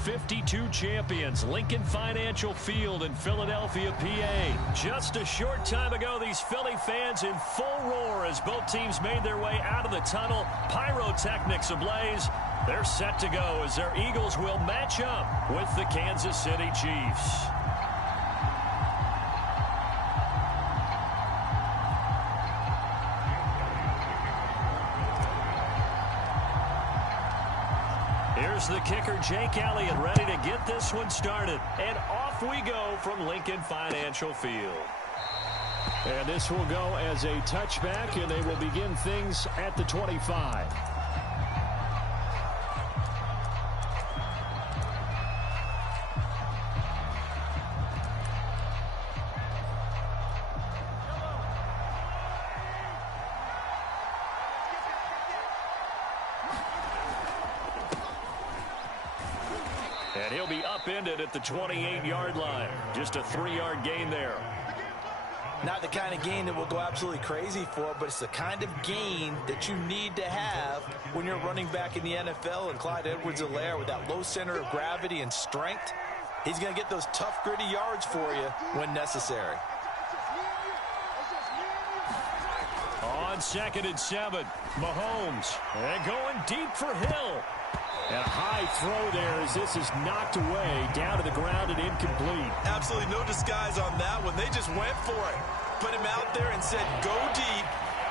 52 champions, Lincoln Financial Field in Philadelphia, PA. Just a short time ago, these Philly fans in full roar as both teams made their way out of the tunnel. Pyrotechnics ablaze. They're set to go as their Eagles will match up with the Kansas City Chiefs. Here's the kicker, Jake Elliott, ready to get this one started. And off we go from Lincoln Financial Field. And this will go as a touchback, and they will begin things at the 25. And he'll be upended at the 28-yard line. Just a 3-yard gain there. Not the kind of gain that we'll go absolutely crazy for, but it's the kind of gain that you need to have when you're running back in the NFL. And Clyde Edwards-Helaire, with that low center of gravity and strength, he's going to get those tough, gritty yards for you when necessary. On 2nd and 7, Mahomes. And going deep for Hill. And a high throw there as this is knocked away, down to the ground and incomplete. Absolutely no disguise on that one. They just went for it. Put him out there and said, go deep.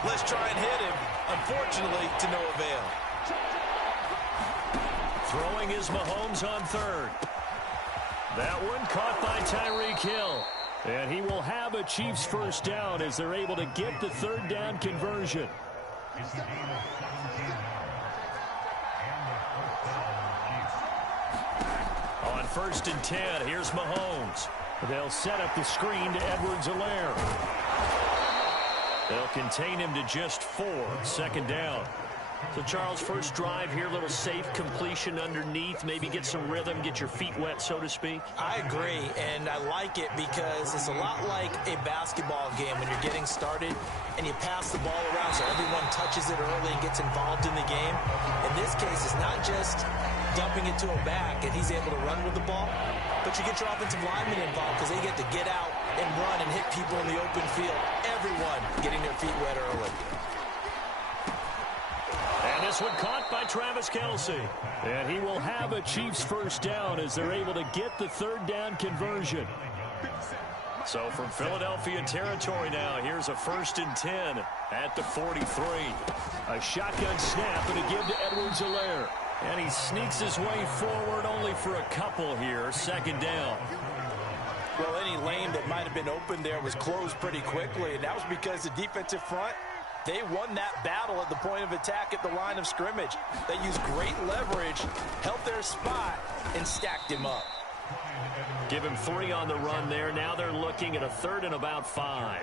Let's try and hit him. Unfortunately, to no avail. Throwing is Mahomes on 3rd. That one caught by Tyreek Hill. And he will have a Chiefs first down as they're able to get the 3rd down conversion. On 1st and 10, here's Mahomes. They'll set up the screen to Edwards-Helaire. They'll contain him to just 4, 2nd down. So, Charles, first drive here, a little safe completion underneath, maybe get some rhythm, get your feet wet, so to speak. I agree, and I like it because it's a lot like a basketball game when you're getting started and you pass the ball around so everyone touches it early and gets involved in the game. In this case, it's not just dumping it to him back and he's able to run with the ball, but you get your offensive linemen involved because they get to get out and run and hit people in the open field. Everyone getting their feet wet early. And this one caught by Travis Kelce. And he will have a Chiefs first down as they're able to get the 3rd down conversion. So from Philadelphia territory now, here's a 1st and 10 at the 43. A shotgun snap and a give to Edwards-Helaire. And he sneaks his way forward only for a couple here. 2nd down. Well, any lane that might have been open there was closed pretty quickly, and that was because the defensive front, they won that battle at the point of attack at the line of scrimmage. They used great leverage, held their spot, and stacked him up. Give him 3 on the run there. Now they're looking at a 3rd and about 5.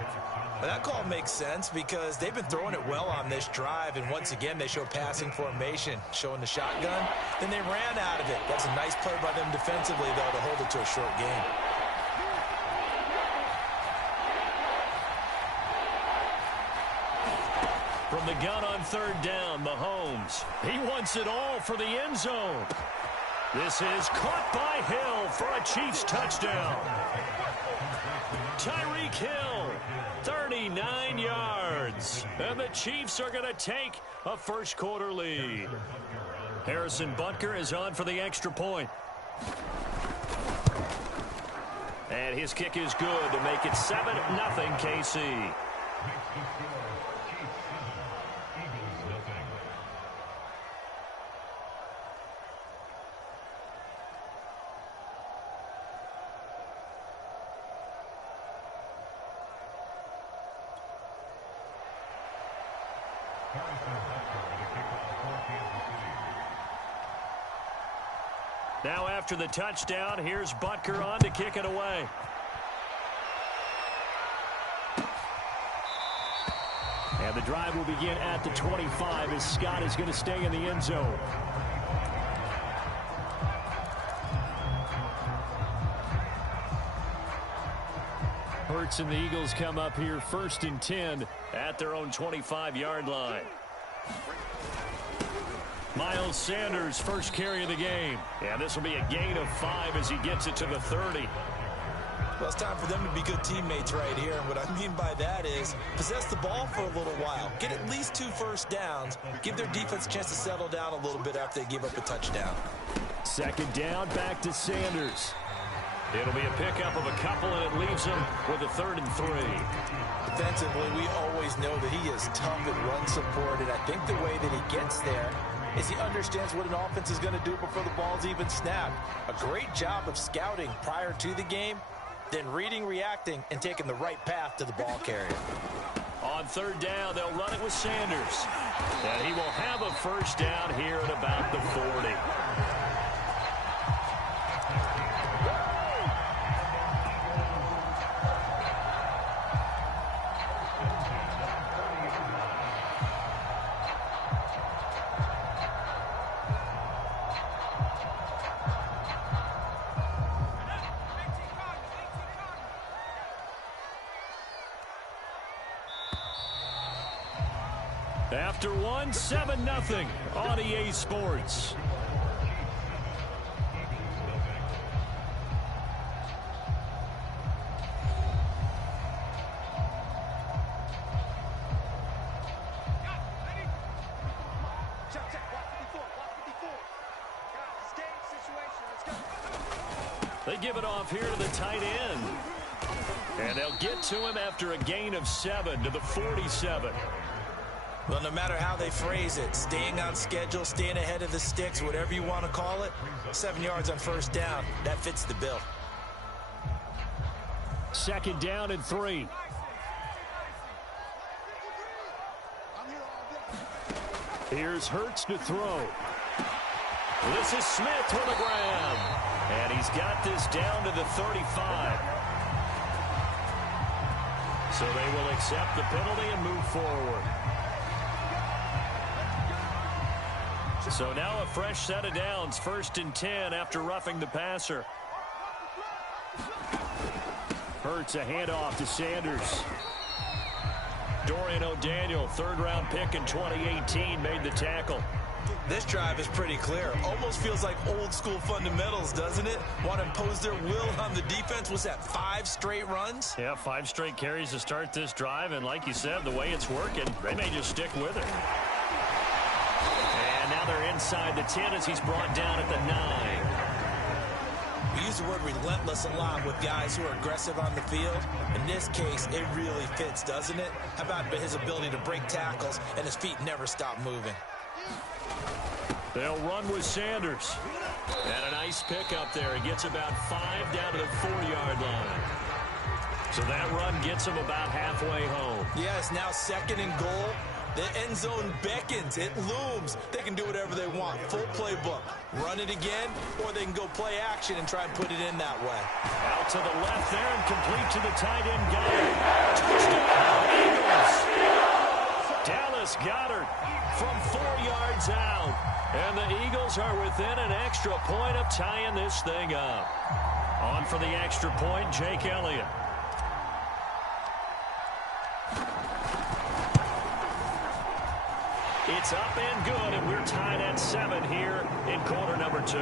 Well, that call makes sense because they've been throwing it well on this drive, and once again they show passing formation, showing the shotgun. Then they ran out of it. That's a nice play by them defensively, though, to hold it to a short gain. From the gun on 3rd down, Mahomes. He wants it all for the end zone. This is caught by Hill for a Chiefs touchdown. Tyreek Hill, 39 yards. And the Chiefs are going to take a first-quarter lead. Harrison Butker is on for the extra point. And his kick is good to make it 7-0 KC. Now after the touchdown, here's Butker on to kick it away. And the drive will begin at the 25 as Scott is going to stay in the end zone. Hurts and the Eagles come up here 1st and 10 at their own 25-yard line. Miles Sanders, first carry of the game. And this will be a gain of 5 as he gets it to the 30. Well, it's time for them to be good teammates right here. And what I mean by that is possess the ball for a little while. Get at least 2 first downs. Give their defense a chance to settle down a little bit after they give up a touchdown. Second down, back to Sanders. It'll be a pickup of a couple, and it leaves them with a 3rd and 3. Defensively, we always know that he is tough at run support, and I think the way that he gets there is he understands what an offense is going to do before the ball's even snapped. A great job of scouting prior to the game, then reading, reacting, and taking the right path to the ball carrier. On 3rd down, they'll run it with Sanders. And he will have a first down here at about the 40. After one, 7-0 on EA Sports. They give it off here to the tight end. And they'll get to him after a gain of 7 to the 47. Well, no matter how they phrase it, staying on schedule, staying ahead of the sticks, whatever you want to call it, 7 yards on first down, that fits the bill. 2nd down and 3. Here's Hurts to throw. This is Smith with a grab. And he's got this down to the 35. So they will accept the penalty and move forward. So now a fresh set of downs, 1st and 10 after roughing the passer. Hurts a handoff to Sanders. Dorian O'Daniel, 3rd-round pick in 2018, made the tackle. This drive is pretty clear. Almost feels like old-school fundamentals, doesn't it? Want to impose their will on the defense. Was that 5 straight runs? Yeah, 5 straight carries to start this drive. And like you said, the way it's working, they may just stick with it. And now they're inside the 10 as he's brought down at the 9. We use the word relentless a lot with guys who are aggressive on the field. In this case, it really fits, doesn't it? How about his ability to break tackles and his feet never stop moving? They'll run with Sanders. And a nice pickup there. He gets about 5 down to the 4-yard line. So that run gets him about halfway home. Yeah, it's now 2nd and goal. The end zone beckons. It looms. They can do whatever they want. Full playbook. Run it again, or they can go play action and try and put it in that way. Out to the left there and complete to the tight end Goddard. Touchdown, Eagles. Dallas Goddard from 4 yards out. And the Eagles are within an extra point of tying this thing up. On for the extra point, Jake Elliott. It's up and good, and we're tied at 7 here in quarter number 2.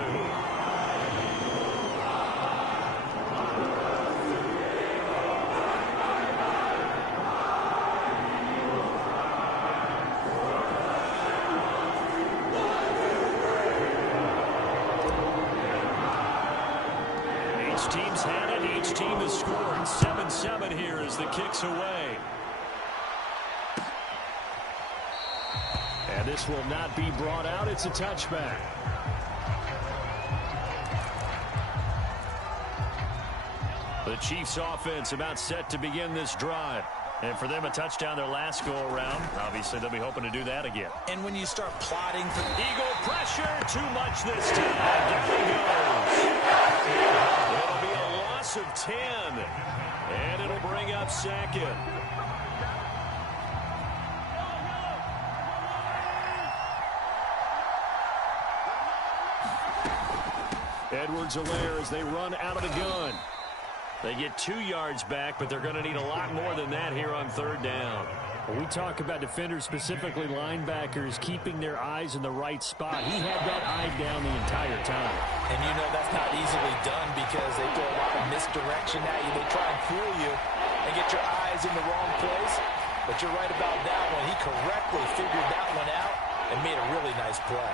Each team's had it. Each team has scored. 7-7 here as the kick's away. And this will not be brought out. It's a touchback. The Chiefs offense about set to begin this drive. And for them, a touchdown their last go-around. Obviously, they'll be hoping to do that again. And when you start plotting for Eagle pressure, too much this time. Down he goes. It'll be a loss of 10. And it'll bring up 2nd. Edwards-Helaire as they run out of the gun. They get 2 yards back, but they're going to need a lot more than that here on 3rd down. When we talk about defenders, specifically linebackers, keeping their eyes in the right spot, he had that eye down the entire time. And you know that's not easily done because they throw a lot of misdirection at you. They try and fool you and get your eyes in the wrong place. But you're right about that one. He correctly figured that one out and made a really nice play.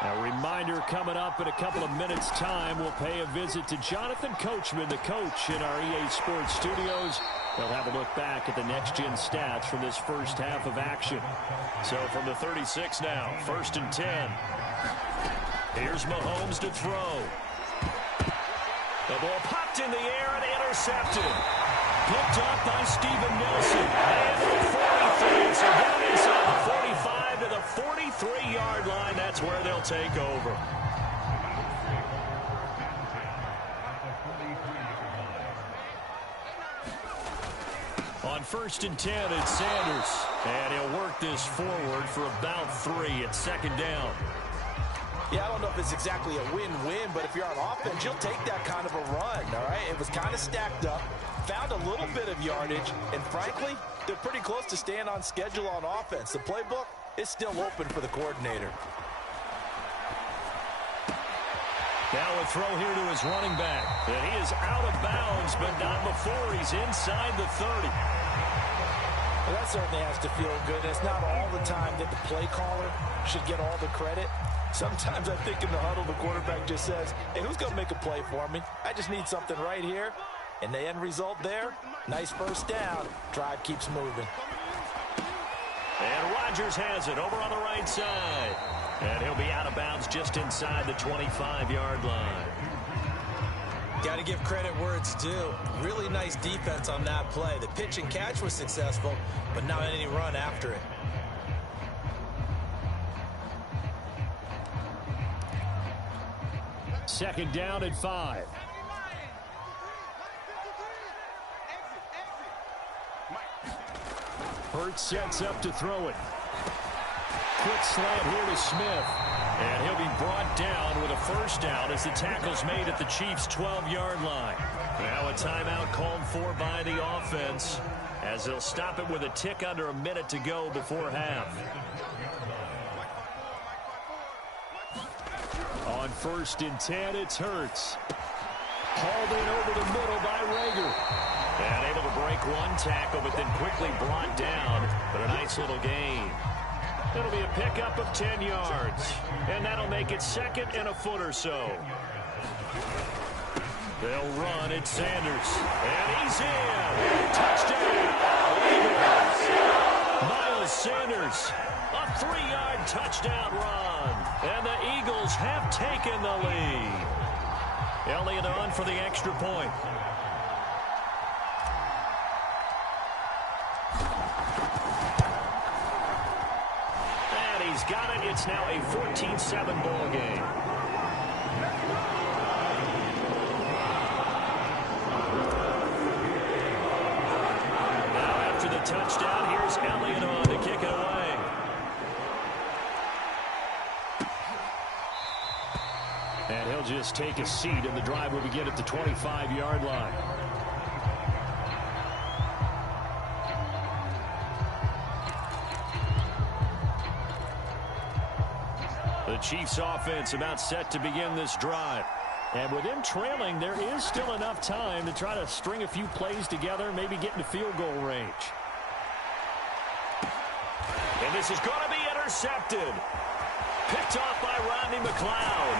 A reminder coming up in a couple of minutes' time. We'll pay a visit to Jonathan Coachman, the coach in our EA Sports studios. They'll have a look back at the next-gen stats from this first half of action. So from the 36 now, 1st and 10. Here's Mahomes to throw. The ball popped in the air and intercepted. Picked up by Steven Nelson. And the 43. So down inside the 45 to the 43-yard line. That's where they'll take over. On 1st and 10, it's Sanders. And he'll work this forward for about 3 at 2nd down. Yeah, I don't know if it's exactly a win-win, but if you're on offense, you'll take that kind of a run, all right? It was kind of stacked up, found a little bit of yardage, and frankly, they're pretty close to staying on schedule on offense. The playbook is still open for the coordinator. Now a throw here to his running back. And he is out of bounds, but not before he's inside the 30. Well, that certainly has to feel good. It's not all the time that the play caller should get all the credit. Sometimes I think in the huddle, the quarterback just says, hey, who's going to make a play for me? I just need something right here. And the end result there, nice first down. Drive keeps moving. And Rodgers has it over on the right side. And he'll be out of bounds just inside the 25-yard line. Got to give credit where it's due. Really nice defense on that play. The pitch and catch was successful, but not any run after it. Second down at 5. Hurts sets up to throw it. Quick slant here to Smith. And he'll be brought down with a first down as the tackle's made at the Chiefs' 12-yard line. Now a timeout called for by the offense as they'll stop it with a tick under a minute to go before half. On 1st and 10, it's Hurts. Hauled in over the middle by Rager. And able to break one tackle, but then quickly brought down. But a nice little gain. It'll be a pickup of 10 yards. And that'll make it 2nd and a foot or so. They'll run at Sanders. And he's in. Touchdown. Eagles. Miles Sanders. A 3-yard touchdown run. And the Eagles have taken the lead. Elliott on for the extra point. And he's got it. It's now a 14-7 ball game. Now after the touchdown, here's Elliott on to kick it away. And he'll just take a seat, and the drive will begin at the 25-yard line. The Chiefs offense about set to begin this drive. And with them trailing, there is still enough time to try to string a few plays together, maybe get into field goal range. And this is going to be intercepted. Picked off by Rodney McLeod.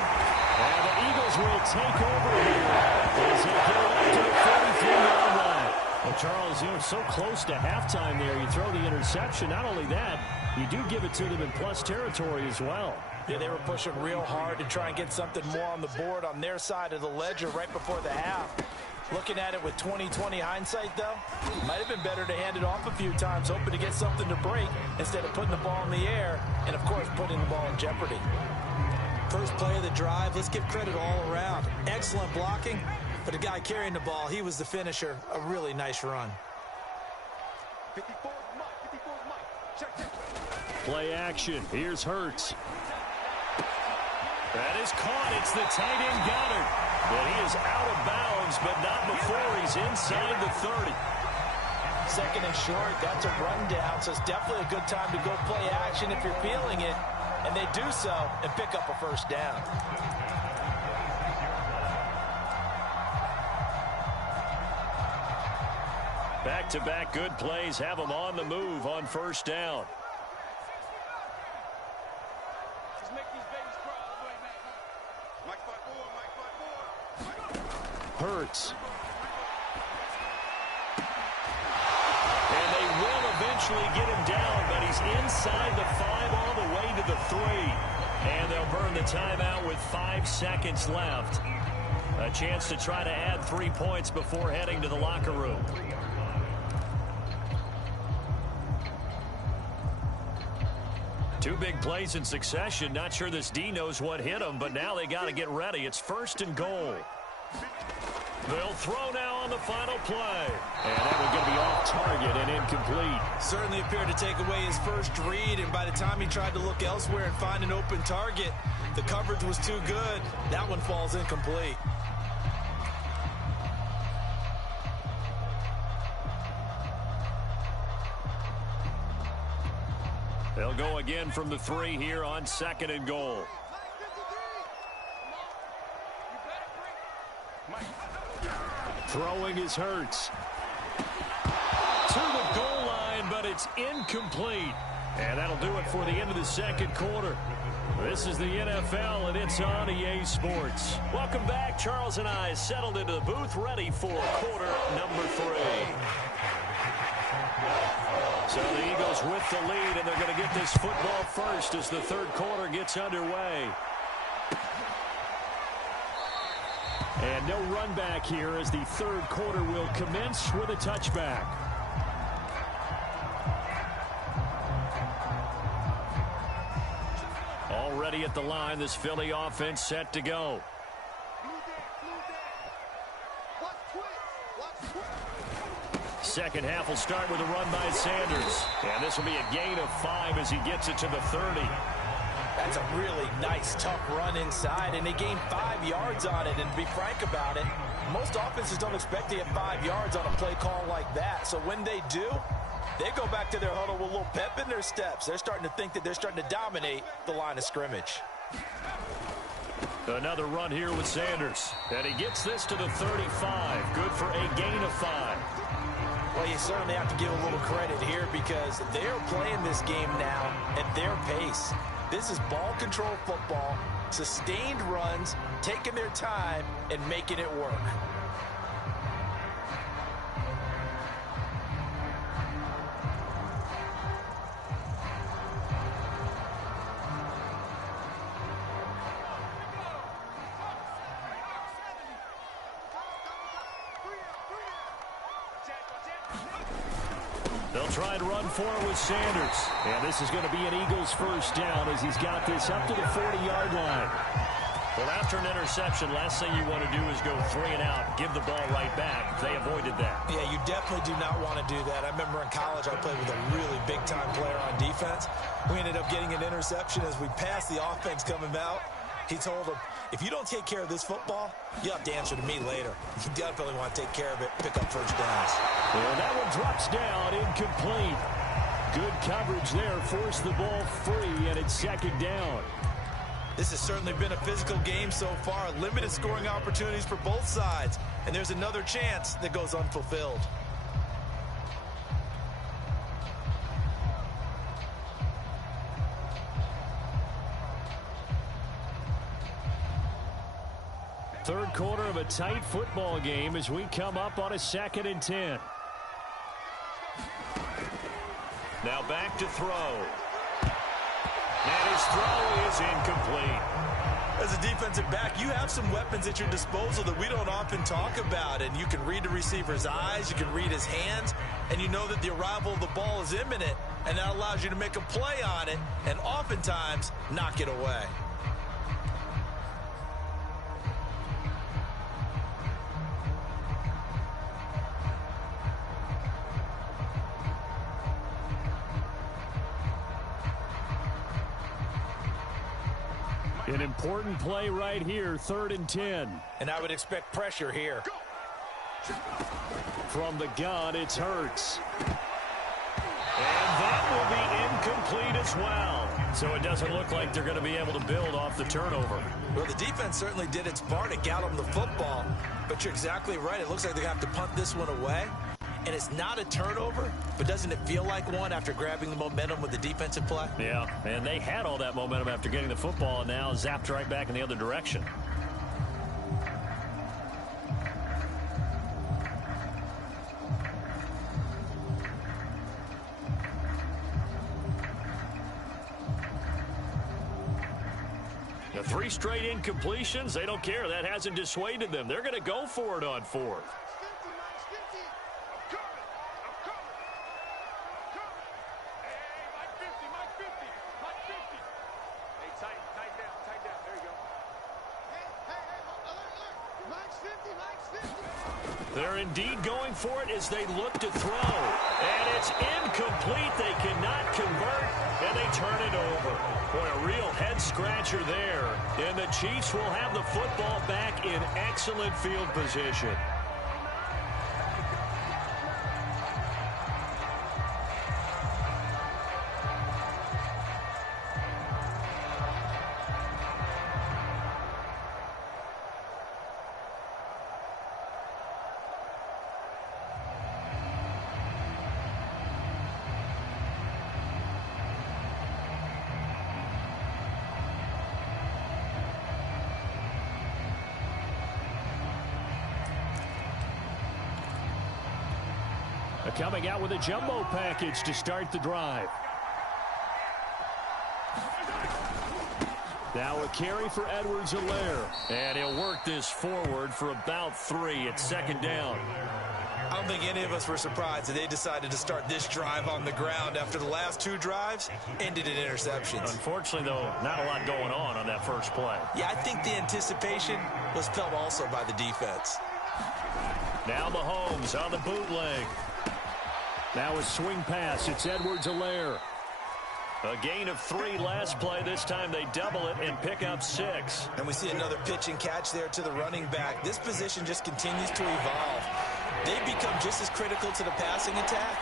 And the Eagles will take over here as they get it up to the 43-yard line. Well, Charles, you're so close to halftime there. You throw the interception. Not only that, you do give it to them in plus territory as well. Yeah, they were pushing real hard to try and get something more on the board on their side of the ledger right before the half. Looking at it with 20/20 hindsight, though, might have been better to hand it off a few times, hoping to get something to break instead of putting the ball in the air and, of course, putting the ball in jeopardy. First play of the drive, let's give credit all around. Excellent blocking, but the guy carrying the ball, he was the finisher. A really nice run. Play action. Here's Hurts. That is caught. It's the tight end Goddard. And he is out of bounds, but not before he's inside the 30. Second and short, that's a rundown, so it's definitely a good time to go play action if you're feeling it. And they do so and pick up a first down. Back-to-back good plays have them on the move on first down. Hurts. And they will eventually get him down, but he's inside the 5 all the way to the 3. And they'll burn the timeout with 5 seconds left. A chance to try to add 3 points before heading to the locker room. Two big plays in succession. Not sure this D knows what hit him, but now they got to get ready. It's 1st and goal. They'll throw now on the final play. And that one's going to be off target and incomplete. Certainly appeared to take away his first read, and by the time he tried to look elsewhere and find an open target, the coverage was too good. That one falls incomplete. They'll go again from the 3 here on 2nd and goal. Throwing is Hurts. To the goal line, but it's incomplete. And that'll do it for the end of the second quarter. This is the NFL, and it's on EA Sports. Welcome back. Charles and I settled into the booth, ready for quarter number 3. So the Eagles with the lead, and they're going to get this football first as the third quarter gets underway. And no run back here as the third quarter will commence with a touchback. Already at the line, this Philly offense set to go. Second half will start with a run by Sanders. And this will be a gain of 5 as he gets it to the 30. That's a really nice, tough run inside, and they gained 5 yards on it. And to be frank about it, most offenses don't expect to get 5 yards on a play call like that. So when they do, they go back to their huddle with a little pep in their steps. They're starting to think that they're starting to dominate the line of scrimmage. Another run here with Sanders. And he gets this to the 35. Good for a gain of 5. Well, you certainly have to give a little credit here because they're playing this game now at their pace. This is ball control football, sustained runs, taking their time, and making it work. They'll try and run for it with Sanders. And this is going to be an Eagles first down as he's got this up to the 40-yard line. Well, after an interception, last thing you want to do is go 3 and out, give the ball right back. They avoided that. Yeah, you definitely do not want to do that. I remember in college I played with a really big-time player on defense. We ended up getting an interception as we passed the offense coming out. He told him, if you don't take care of this football, you'll have to answer to me later. You definitely want to take care of it, pick up first downs. Well, that one drops down, incomplete. Good coverage there, forced the ball free, and it's second down. This has certainly been a physical game so far. Limited scoring opportunities for both sides. And there's another chance that goes unfulfilled. Third quarter of a tight football game as we come up on a 2nd and 10. Now back to throw. And his throw is incomplete. As a defensive back, you have some weapons at your disposal that we don't often talk about. And you can read the receiver's eyes, you can read his hands, and you know that the arrival of the ball is imminent. And that allows you to make a play on it and oftentimes knock it away. An important play right here, 3rd and 10. And I would expect pressure here. From the gun, it's Hurts. And that will be incomplete as well. So it doesn't look like they're going to be able to build off the turnover. Well, the defense certainly did its part to get them the football. But you're exactly right. It looks like they have to punt this one away. And it's not a turnover, but doesn't it feel like one after grabbing the momentum with the defensive play? Yeah, and they had all that momentum after getting the football, and now zapped right back in the other direction. The 3 straight incompletions, they don't care. That hasn't dissuaded them. They're going to go for it on 4th. They're indeed going for it as they look to throw. And it's incomplete. They cannot convert, and they turn it over. Boy, a real head-scratcher there. And the Chiefs will have the football back in excellent field position. Coming out with a jumbo package to start the drive. Now a carry for Edwards-Helaire. And he'll work this forward for about 3. It's 2nd down. I don't think any of us were surprised that they decided to start this drive on the ground after the last 2 drives ended in interceptions. Unfortunately, though, not a lot going on that first play. Yeah, I think the anticipation was felt also by the defense. Now Mahomes on the bootleg. Now a swing pass. It's Edwards-Helaire. A gain of 3 last play. This time they double it and pick up 6. And we see another pitch and catch there to the running back. This position just continues to evolve. They become just as critical to the passing attack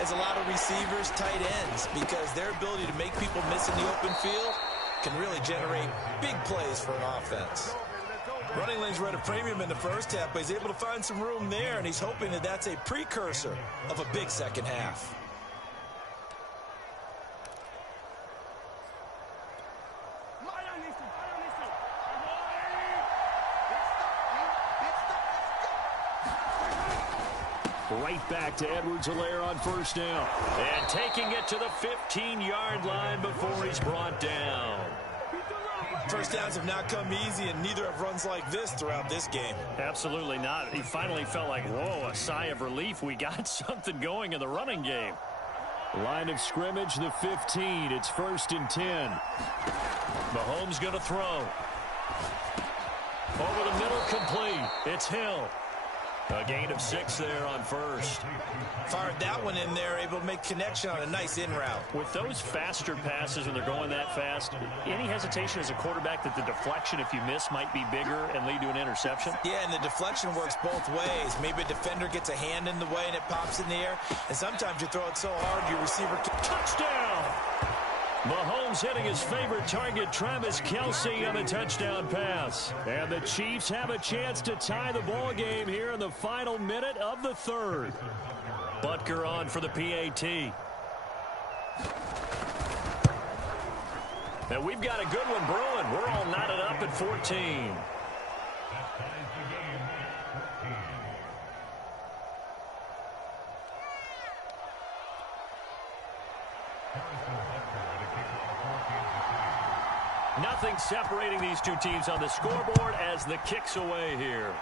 as a lot of receivers, tight ends, because their ability to make people miss in the open field can really generate big plays for an offense. Running lanes were at a premium in the first half, but he's able to find some room there, and he's hoping that that's a precursor of a big second half. Right back to Edwards-Helaire on 1st down. And taking it to the 15-yard line before he's brought down. First downs have not come easy, and neither have runs like this throughout this game. Absolutely not. He finally felt like, whoa, a sigh of relief. We got something going in the running game. Line of scrimmage, the 15. It's 1st and 10. Mahomes going to throw. Over the middle, complete. It's Hill. A gain of 6 there on 1st. Fired that one in there, able to make connection on a nice in route. With those faster passes when they're going that fast, any hesitation as a quarterback that the deflection, if you miss, might be bigger and lead to an interception? Yeah, and the deflection works both ways. Maybe a defender gets a hand in the way and it pops in the air. And sometimes you throw it so hard, your receiver can... Touchdown! Mahomes hitting his favorite target, Travis Kelce, on the touchdown pass. And the Chiefs have a chance to tie the ball game here in the final minute of the 3rd. Butker on for the PAT. And we've got a good one brewing. We're all knotted up at 14. Nothing separating these two teams on the scoreboard as the kick's away here.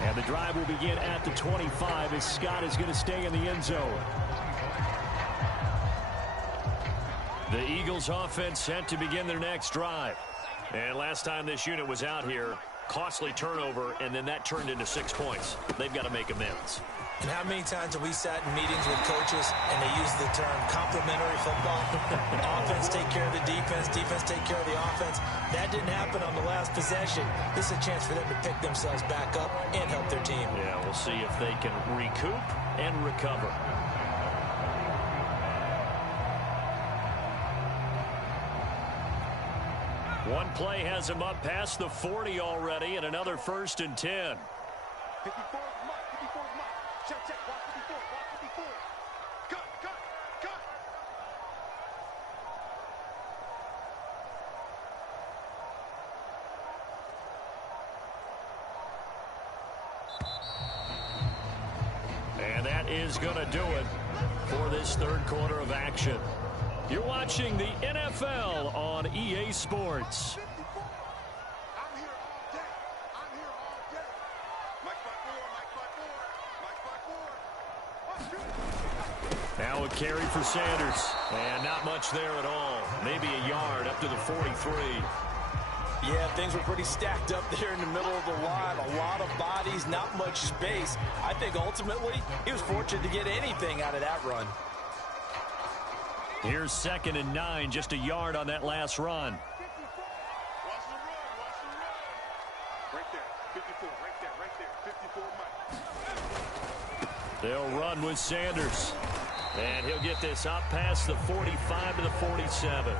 And the drive will begin at the 25 as Scott is going to stay in the end zone. The Eagles offense set to begin their next drive. And last time this unit was out here, Costly turnover, and then that turned into 6 points. They've got to make amends. And how many times have we sat in meetings with coaches and they use the term complementary football? Offense take care of the defense, defense take care of the offense. That didn't happen on the last possession. This is a chance for them to pick themselves back up and help their team. Yeah, we'll see if they can recoup and recover. One play has him up past the 40 already, and another 1st and 10. 54 mark, 54 mark. Check, walk 54, walk 54. Cut. And that is going to do it for this third quarter of action. You're watching the NFL on EA Sports. I'm here all day. Mike Ford. Now a carry for Sanders. And not much there at all. Maybe a yard up to the 43. Yeah, things were pretty stacked up there in the middle of the line. A lot of bodies, not much space. I think ultimately he was fortunate to get anything out of that run. Here's 2nd and 9, just a yard on that last run. Watch the run. Right there, 54, right there, 54 Mike. They'll run with Sanders. And he'll get this up past the 45 to the 47.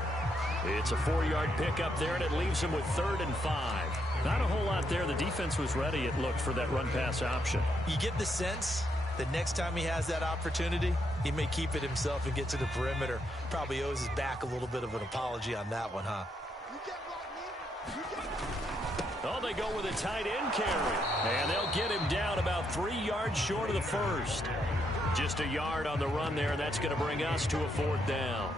It's a 4-yard pickup there, and it leaves him with 3rd and 5. Not a whole lot there. The defense was ready, it looked, for that run-pass option. You get the sense that next time he has that opportunity, he may keep it himself and get to the perimeter. Probably owes his back a little bit of an apology on that one, huh? Oh, they go with a tight end carry. And they'll get him down about 3 yards short of the first. Just a yard on the run there, and that's going to bring us to a 4th down.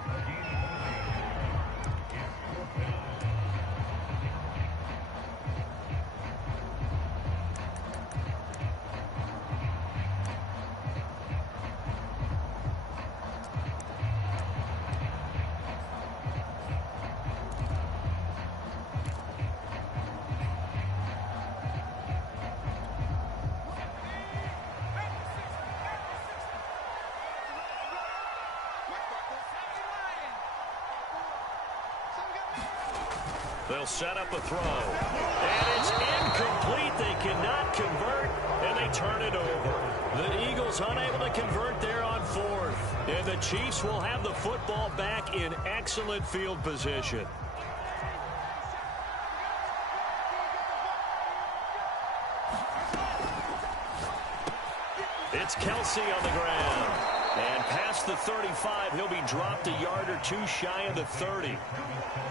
They'll set up a throw. And it's incomplete. They cannot convert, and they turn it over. The Eagles unable to convert there on 4th. And the Chiefs will have the football back in excellent field position. It's Kelsey on the ground. And past the 35, he'll be dropped a yard or two shy of the 30.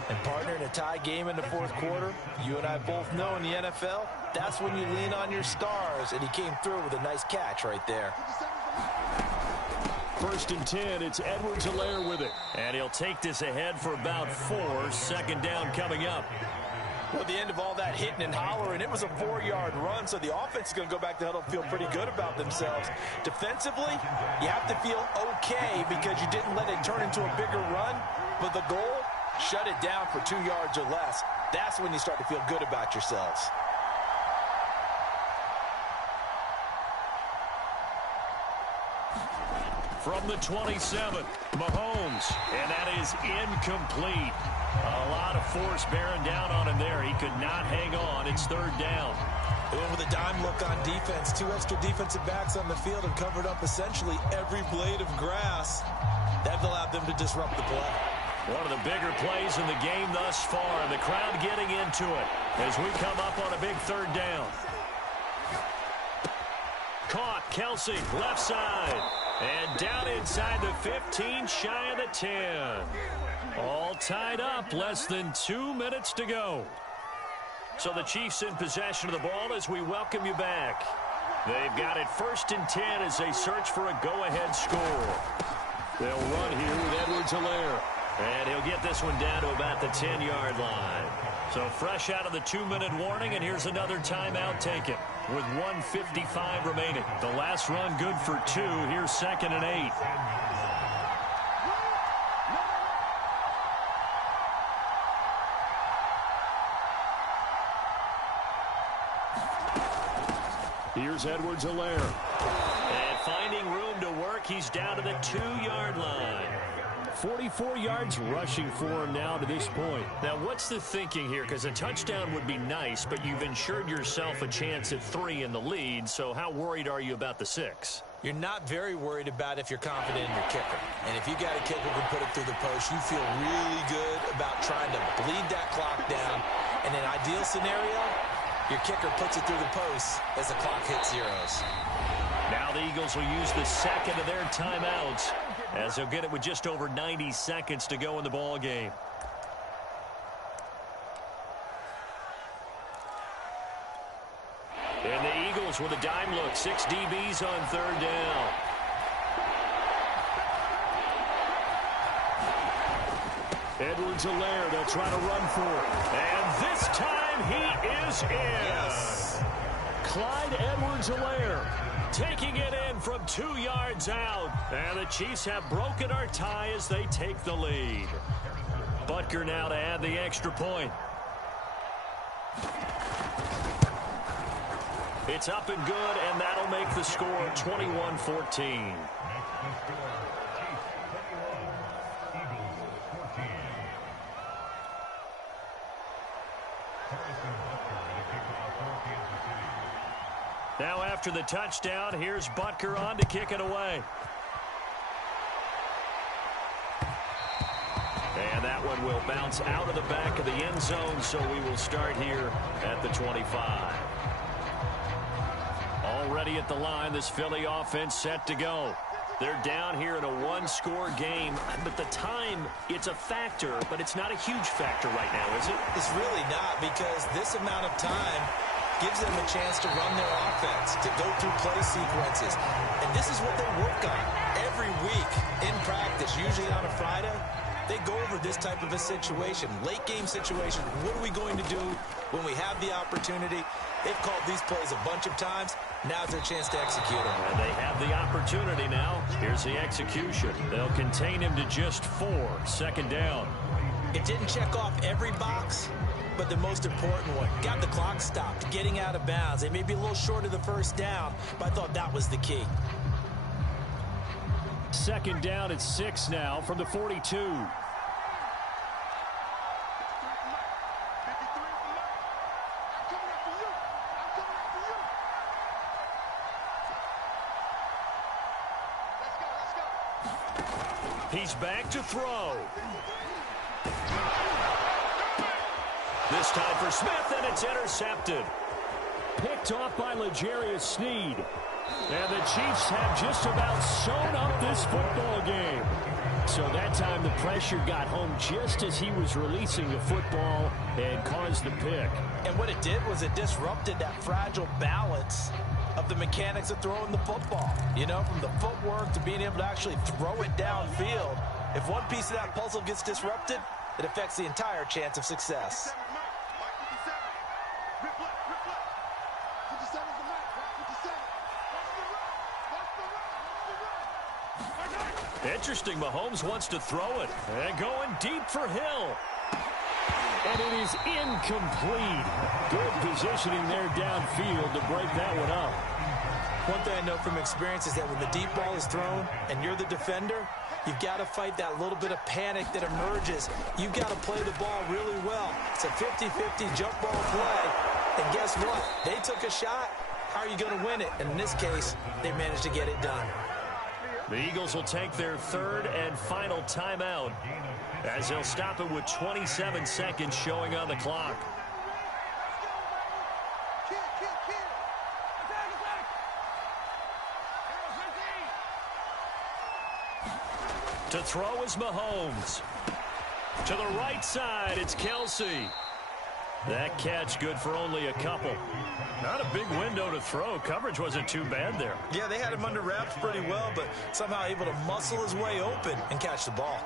And partner, in a tie game in the 4th quarter, you and I both know in the NFL, that's when you lean on your stars, and he came through with a nice catch right there. 1st and 10, it's Edwards-Helaire with it. And he'll take this ahead for about 4. 2nd down coming up. Well, at the end of all that hitting and hollering, it was a 4-yard run, so the offense is going to go back to huddle and feel pretty good about themselves. Defensively, you have to feel okay because you didn't let it turn into a bigger run, but the goal, shut it down for 2 yards or less. That's when you start to feel good about yourselves. From the 27, Mahomes, and that is incomplete. A lot of force bearing down on him there. He could not hang on. It's 3rd down. They went with a dime look on defense. 2 extra defensive backs on the field and covered up essentially every blade of grass. That allowed them to disrupt the play. One of the bigger plays in the game thus far, and the crowd getting into it as we come up on a big 3rd down. Caught, Kelsey, left side. And down inside the 15, shy of the 10. All tied up, less than 2 minutes to go. So the Chiefs in possession of the ball as we welcome you back. They've got it 1st and 10 as they search for a go-ahead score. They'll run here with Edwards-Helaire. And he'll get this one down to about the 10-yard line. So fresh out of the 2-minute warning, and here's another timeout taken with 1:55 remaining. The last run good for 2. Here's 2nd and 8. Here's Edwards-Helaire. And finding room to work, he's down to the 2-yard line. 44 yards rushing for him now to this point. Now, what's the thinking here? Because a touchdown would be nice, but you've ensured yourself a chance at 3 in the lead, so how worried are you about the 6? You're not very worried about if you're confident in your kicker. And if you got a kicker who can put it through the post, you feel really good about trying to bleed that clock down. In an ideal scenario, your kicker puts it through the post as the clock hits zeros. Now the Eagles will use the second of their timeouts as they'll get it with just over 90 seconds to go in the ball game. And the Eagles with a dime look. 6 DBs on 3rd down. Edwards-Helaire, they'll try to run for it. And this time he is in. Yes. Clyde Edwards-Helaire taking it in from 2 yards out. And the Chiefs have broken our tie as they take the lead. Butker now to add the extra point. It's up and good, and that'll make the score 21-14. Now after the touchdown, here's Butker on to kick it away. And that one will bounce out of the back of the end zone, so we will start here at the 25. Already at the line, this Philly offense set to go. They're down here in a 1-score game, but the time, it's a factor, but it's not a huge factor right now, is it? It's really not, because this amount of time gives them a chance to run their offense, to go through play sequences. And this is what they work on every week in practice, usually on a Friday. They go over this type of a situation, late game situation. What are we going to do when we have the opportunity? They've called these plays a bunch of times. Now's their chance to execute them. And they have the opportunity now. Here's the execution. They'll contain him to just 4. 2nd down. It didn't check off every box, but the most important one. Got the clock stopped, getting out of bounds. They may be a little short of the 1st down, but I thought that was the key. 2nd down at 6 now from the 42. He's back to throw. This time for Smith, and it's intercepted. Picked off by L'Jarius Sneed. And the Chiefs have just about sewn up this football game. So that time the pressure got home just as he was releasing the football and caused the pick. And what it did was it disrupted that fragile balance of the mechanics of throwing the football. You know, from the footwork to being able to actually throw it downfield. If one piece of that puzzle gets disrupted, it affects the entire chance of success. Interesting, Mahomes wants to throw it. And going deep for Hill. And it is incomplete. Good positioning there downfield to break that one up. One thing I know from experience is that when the deep ball is thrown and you're the defender, you've got to fight that little bit of panic that emerges. You've got to play the ball really well. It's a 50-50 jump ball play. And guess what? They took a shot. How are you going to win it? And in this case, they managed to get it done. The Eagles will take their 3rd and final timeout as they'll stop it with 27 seconds showing on the clock. To throw is Mahomes. To the right side, it's Kelsey. That catch good for only a couple. Not a big window to throw. Coverage wasn't too bad there. Yeah, they had him under wraps pretty well, but somehow able to muscle his way open and catch the ball.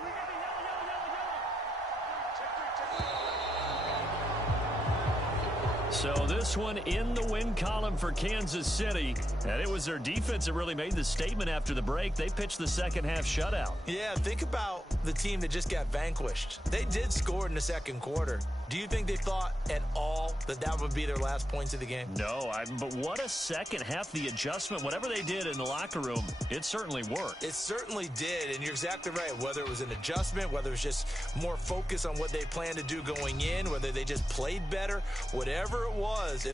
So this one in the win column for Kansas City. And it was their defense that really made the statement after the break. They pitched the second half shutout. Yeah, think about the team that just got vanquished. They did score in the 2nd quarter, Do you think they thought at all that that would be their last points of the game? No, but what a second half. The adjustment, whatever they did in the locker room, it certainly worked. It certainly did, and you're exactly right. Whether it was an adjustment, whether it was just more focus on what they planned to do going in, whether they just played better, whatever it was.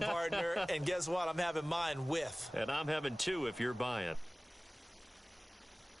Partner, and guess what? I'm having mine with. And I'm having two if you're buying.